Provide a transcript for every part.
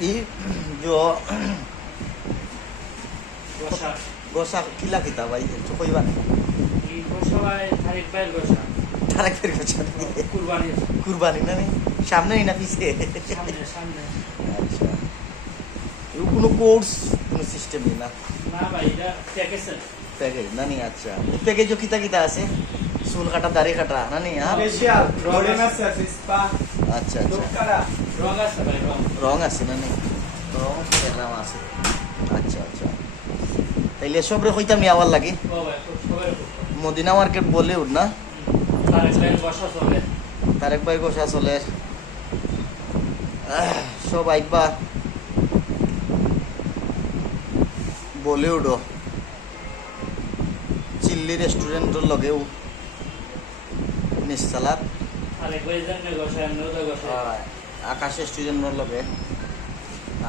ई जो গোসা गोसा किला किता भाई तो कोई बात এই গোসায় তারিখ বাইর গোসা तारक फिर गोसा কুরবানি कुर्बानी ना नहीं सामने ही ना पीछे সামনে সামনে अच्छा ये কোনো কোর্স কোনো সিস্টেম নেই না না ভাই এটা প্যাকেজ প্যাকেজ না নি আচ্ছা প্যাকেজ কিতা কিতা আছে চুল কাটা দাড়ি কাটা না নি হ্যাঁ ফেশিয়াল রোডেনাস স্পা আচ্ছা আচ্ছা লোকারা রং আছে ভাই রং রং আছে না নি রং দেখলাম আছে আচ্ছা আচ্ছা তাইলে সবরে কইতাম নি আবার লাগে ও ভাই খুব সবাই মদিনা মার্কেট বলিউড না তারিখ বাইর গোসা চলে তারেক ভাই গোসা চলে সব আইবা বলিউডও চিল্লি রেস্টুরেন্টের লগেও নিশ্চালাত তারিখ বাইর জানে গোসা নদা গোসা আকাশ রেস্টুরেন্টের লগে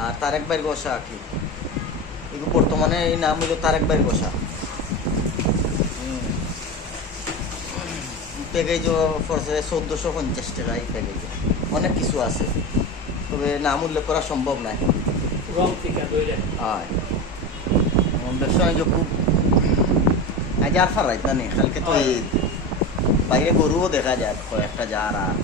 আর তারেক ভাইয়ের গোসা কি এগুলো বর্তমানে এই নাম হইল তারেক ভাইয়ের গোসা প্যাকেজ পড়ছে 1450 টাকা এই প্যাকেজ অনেক কিছু আছে তবে নাম উল্লেখ করা সম্ভব নয় রং থেকে দইলে হয় ব্যবসা বাণিজ্য খুব আজ আর ফারাইত না নেই কালকে তো এই বাইরে গরুও দেখা যায় কয়েকটা যার আর